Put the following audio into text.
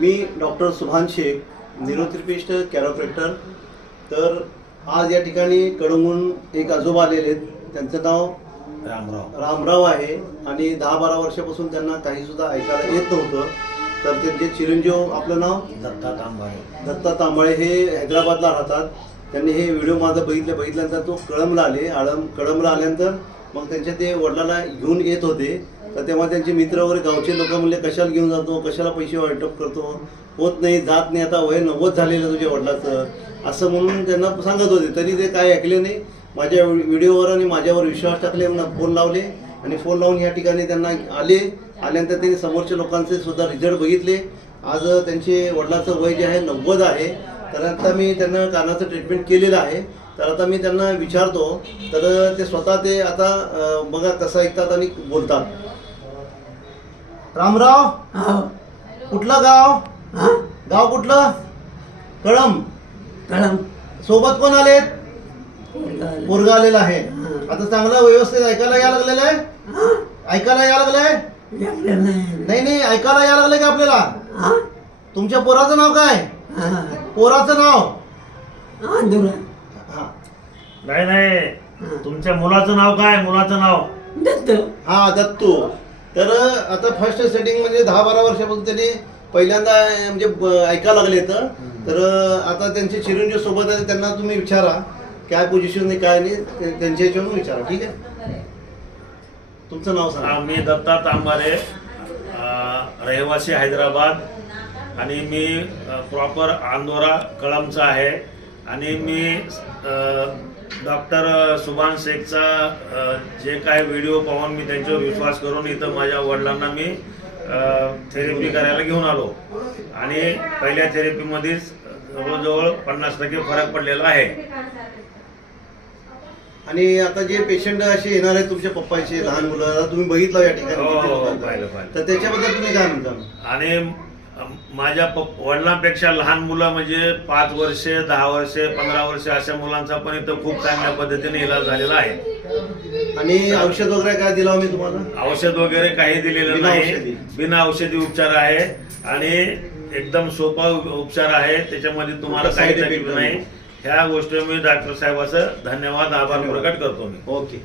मी doctor सुभान शेख, न्यूरोथेरपिस्ट, कॅरोप्रॅक्टर. तर आज या ठिकाणी कळंबून एक आजोबा आलेले आहेत. त्यांचं नाव रामराव आहे आणि 10-12 वर्षापासून त्यांना काहीसुद्धा ऐकायला येत नव्हतं. तर त्यांचे चिरंजीव, आपलं नाव दत्ता तांबाळे, हे हैदराबादला राहतात. त्यांनी हे व्हिडिओ माझा बघितल्यानंतर तो कळंबला आल्यानंतर मग त्यांच्या ते वडिलांना घेऊन येत होते. तर तेव्हा त्यांचे मित्र वगैरे गावचे लोक म्हणले, कशाला घेऊन जातो, कशाला पैसे वाटप करतो, होत नाही, जात नाही, आता वय 90 झालेलं तुझ्या वडिलाचं, असं म्हणून त्यांना सांगत होते. तरी ते काय ऐकले नाही. माझ्या व्हिडिओवर आणि माझ्यावर विश्वास टाकले, मला फोन लावले आणि फोन लावून या ठिकाणी त्यांना आल्यानंतर त्यांनी समोरच्या लोकांचे सुद्धा रिझल्ट बघितले. आज त्यांचे वडिलाचं वय जे आहे 90 आहे. तर आता मी त्यांना कानाचं ट्रीटमेंट केलेलं आहे. तर आता मी त्यांना विचारतो, तर ते स्वतः आता बघा कसं ऐकतात आणि बोलतात. रामराव, कुठलं गाव? गाव कुठलं? कळंब. सोबत कोण आलेत? पोरगा आलेला आहे. आता चांगला व्यवस्थित ऐकायला यायला लागलेलं आहे? ऐकायला यायला लागलंय? नाही, ऐकायला यायला लागलंय का आपल्याला? तुमच्या पोराचं नाव काय? पोराचं नाव? नाही, तुमच्या मुलाचं नाव काय? मुलाचं नाव दत्तू. तर आता फर्स्ट सेटिंग म्हणजे 10-12 वर्षापासून त्यांनी पहिल्यांदा म्हणजे ऐकायला लागले. तर आता त्यांचे चिरंजीव सोबत आहे, त्यांना तुम्ही विचारा काय पोझिशन नाही, काय नाही, त्यांच्या ह्याच्यावरून विचारा. ठीक आहे, तुमचं नाव सांगा. मी दत्ता तांबारे, रहिवासी हैदराबाद, आणि मी प्रॉपर आंदोरा कळंबचा आहे. आणि मी डॉक्टर सुभान शेखचा जे काय व्हिडिओ पाहून मी त्यांच्यावर विश्वास करून इथं माझ्या वडिलांना मी थेरपी करायला घेऊन आलो. आणि पहिल्या थेरपीमध्येच जवळजवळ 50% फरक पडलेला आहे. आणि आता जे पेशंट असे येणार आहेत तुमच्या पप्पाचे लहान मुलं, तुम्ही बघितलं या ठिकाणी, पाहिलं. तर त्याच्याबद्दल तुम्ही काय म्हणता? आणि माझ्या वडिलांपेक्षा लहान मुलं म्हणजे 5 वर्षे, 10 वर्षे, 15 वर्षे अशा मुलांचा पण इथं खूप चांगल्या पद्धतीने इलाज झालेला आहे. आणि औषध वगैरे काय दिलं मी तुम्हाला? औषध वगैरे काही दिलेलं नाही, बिना औषधी उपचार आहे आणि एकदम सोपा उपचार आहे. त्याच्यामध्ये तुम्हाला काही तकलीफ नाही. ह्या गोष्टी मी डॉक्टर साहेबांचं धन्यवाद, आभार प्रकट करतो मी. ओके.